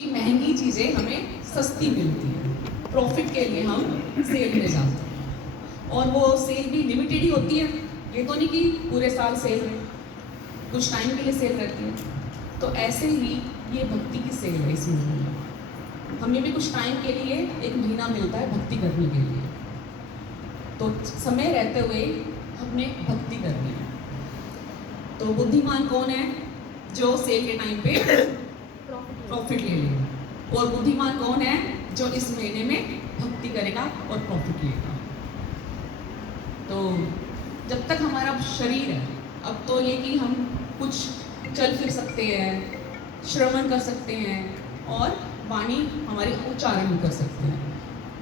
महंगी चीज़ें हमें सस्ती मिलती है, प्रॉफिट के लिए हम सेल में जाते हैं और वो सेल भी लिमिटेड ही होती है। ये तो नहीं कि पूरे साल सेल है, कुछ टाइम के लिए सेल रहती है। तो ऐसे ही ये भक्ति की सेल है। इस महीने में हमें भी कुछ टाइम के लिए एक महीना मिलता है भक्ति करने के लिए, तो समय रहते हुए हमने भक्ति करनी है। तो बुद्धिमान कौन है? जो सेल के टाइम पे प्रॉफिट ले लेगा। और बुद्धिमान कौन है? जो इस महीने में भक्ति करेगा और प्रॉफिट लेगा। तो जब तक हमारा शरीर है, अब तो ये कि हम कुछ चल फिर सकते हैं, श्रवण कर सकते हैं और वाणी हमारी उच्चारण कर सकते हैं,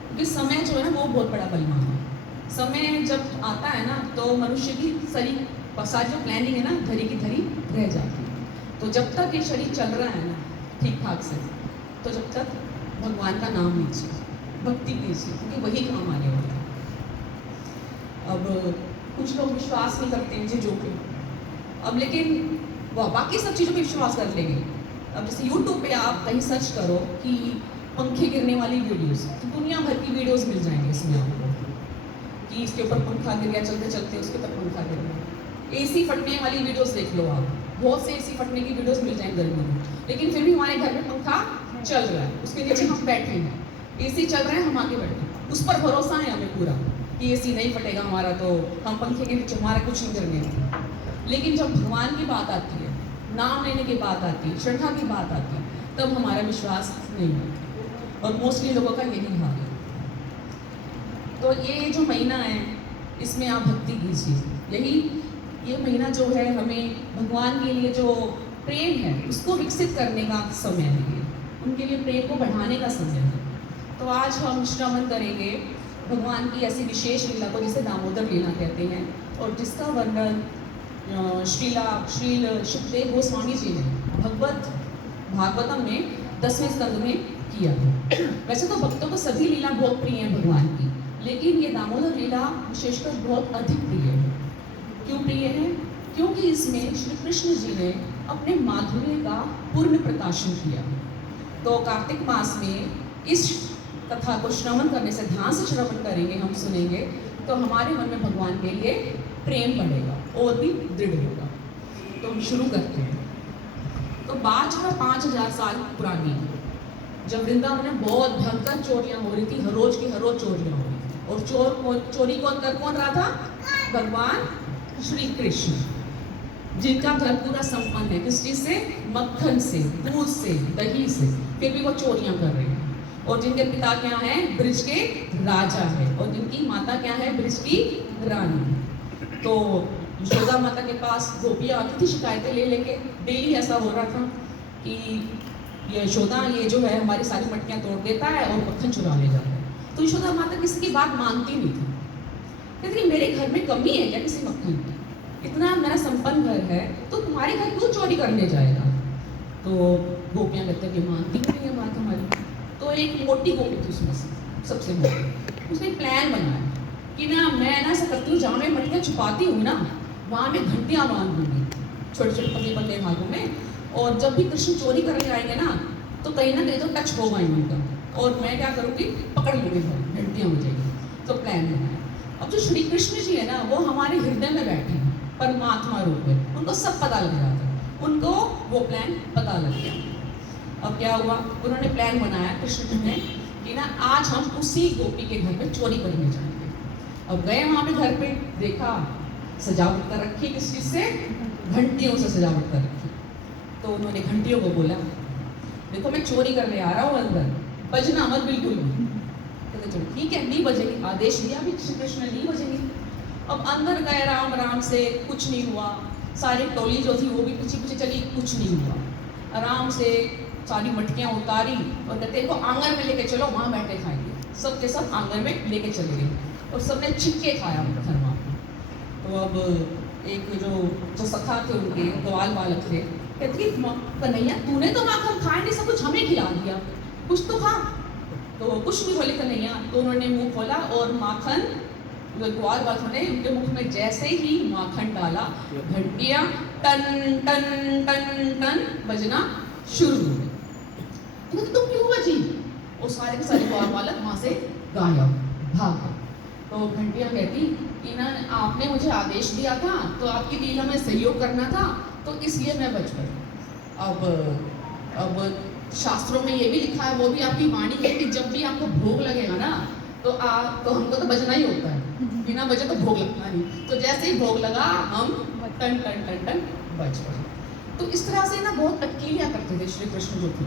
क्योंकि समय जो है ना वो बहुत बड़ा बलवान है। समय जब आता है ना तो मनुष्य की शरीर सारी जो प्लानिंग है ना धरी की धरी रह जाती है। तो जब तक ये शरीर चल रहा है ना ठीक ठाक से, तो जब तक भगवान का नाम लीजिए, भक्ति कीजिए, क्योंकि वही काम आने वाला है। अब कुछ लोग विश्वास नहीं करते हैं चीज़ों पे, अब लेकिन वह बाकी सब चीज़ों पे विश्वास कर लेंगे। अब जैसे यूट्यूब पे आप कहीं सर्च करो कि पंखे गिरने वाली वीडियोस, तो दुनिया भर की वीडियोस मिल जाएंगे इसमें आपको, कि इसके ऊपर पंखा गिर गया, चलते चलते उसके ऊपर पंखा गिर गया। एसी फटने वाली वीडियोस देख लो आप, बहुत से एसी फटने की वीडियोस मिल जाएंगे गर्मी में, लेकिन फिर भी हमारे घर में पंखा चल रहा है, उसके नीचे हम बैठे हैं, एसी चल रहा है, हम आगे बैठे हैं, उस पर भरोसा है हमें पूरा कि एसी नहीं फटेगा हमारा, तो हम पंखे के नीचे, हमारा कुछ नहीं करने। लेकिन जब भगवान की बात आती है, नाम लेने की बात आती है, श्रद्धा की बात आती है, तब हमारा विश्वास नहीं है। और मोस्टली लोगों का यही हाल है। तो ये जो महीना है इसमें आप भक्ति कीजिए। यही ये महीना जो है हमें भगवान के लिए जो प्रेम है उसको विकसित करने का समय है, उनके लिए प्रेम को बढ़ाने का समय है। तो आज हम श्रवण करेंगे भगवान की ऐसी विशेष लीला को जिसे दामोदर लीला कहते हैं, और जिसका वर्णन श्रील सुखदेव गोस्वामी जी ने भगवत भागवतम में 10वें स्कंद में किया है। वैसे तो भक्तों को सभी लीला बहुत प्रिय है भगवान की, लेकिन ये दामोदर लीला विशेषकर बहुत अधिक प्रिय है। क्यों प्रिय है? क्योंकि इसमें श्री कृष्ण जी ने अपने माधुर्य का पूर्ण प्रकाशन किया। तो कार्तिक मास में इस कथा को श्रवण करने से, ध्यान से श्रवण करेंगे, हम सुनेंगे, तो हमारे मन में भगवान के लिए प्रेम बढ़ेगा और भी दृढ़ होगा। तो हम शुरू करते हैं। तो बात जो है 5000 साल पुरानी है, जब वृंदावन में बहुत भयंकर चोरियां हो रही थी, हर रोज की हर रोज चोरियां हो रही थी। और चोरी कौन कर कौन रहा था? भगवान श्री कृष्ण, जिनका घर पूरा संपन्न है किस चीज से? मक्खन से, दूध से, दही से, फिर भी वो चोरियां कर रहे हैं। और जिनके पिता क्या है? ब्रिज के राजा है, और जिनकी माता क्या है? ब्रिज की रानी। तो यशोदा माता के पास गोपियां आती थी शिकायतें ले लेके। डेली ऐसा हो रहा था कि यशोदा ये जो है हमारी सारी मटकियां तोड़ देता है और मक्खन चुरा ले जाता है। तो यशोदा माता किसी की बात मानती नहीं थी, कहती मेरे घर में कमी है क्या किसी मक्खन की? इतना मेरा संपन्न घर है तो तुम्हारे घर क्यों चोरी करने जाएगा? तो गोपियां कहते कि मानती नहीं है बात हमारी। तो एक मोटी गोपी थी उसमें से, सबसे मोटी, उसने प्लान बनाया कि ना मैं ना ऐसा करती हूँ, जहाँ मैं मटकियाँ छुपाती हूँ ना वहाँ मैं घंटियाँ बांध दूँगी छोटे छोटे पतले पतले भागों में, और जब भी कृष्ण चोरी करने आएंगे ना तो कहीं ना कहीं तो टच होगा ही उनका, और मैं क्या करूँगी? पकड़ लूँगी, घंटियाँ हो जाएगी। तो प्लान बनाया। अब जो श्री कृष्ण जी है ना वो हमारे हृदय में बैठे हैं परमात्मा रूप में, उनको सब पता लग जाता है, उनको वो प्लान पता लग गया। अब क्या हुआ? उन्होंने प्लान बनाया कृष्ण जी ने कि ना आज हम उसी गोपी के घर पे चोरी करने जाएंगे। अब गए वहाँ पे घर पे, देखा सजावट कर रखी, किस चीज़ से? घंटियों से सजावट कर रखी। तो उन्होंने घंटियों को बोला देखो मैं चोरी करने आ रहा हूँ अंदर, बजना मत बिल्कुल भी। कहते चलो ठीक है, नहीं बजेगी, आदेश दिया भी श्री कृष्ण ने, नहीं बजेगी। अब अंदर गए राम राम से, कुछ नहीं हुआ। सारी टोली जो थी वो भी पीछे पीछे चली, कुछ नहीं हुआ। आराम से सारी मटकियाँ उतारी और कहते इनको आंगन में लेके चलो, वहाँ बैठे खाएंगे। सब के सब आंगन में लेके चले गए और सबने छिक्के खाया घर वहाँ पे। तो अब एक जो सखा थे उनके, ग्वाल बालक थे, कहती कन्हैया तूने तो माखन खाया नहीं, सब कुछ हमें खिला दिया, कुछ तो खा। तो कुछ नहीं बोले कन्हैया। तो उन्होंने मुंह खोला और माखन, ग्वाल बालक ने उनके मुख में जैसे ही माखन डाला, घंटियां टन टन टन टन बजना शुरू हो गई। तो कहते तुम क्यों बची? वो सारे के सारे गौर बालक वहाँ से गायब, भाग गए। तो घंटियाँ कहती कि ना आपने मुझे आदेश दिया था, तो आपकी लीला में सहयोग करना था, तो इसलिए मैं बच गई। अब शास्त्रों में ये भी लिखा है, वो भी आपकी वाणी है कि जब भी आपको भोग लगेगा ना, तो हमको तो बचना ही होता है, बिना बचे तो भोग लगना नहीं। तो जैसे ही भोग लगा हम टन टन टन टन बच गए। तो इस तरह से ना बहुत अटकीलियाँ करते थे श्री कृष्ण जो थे।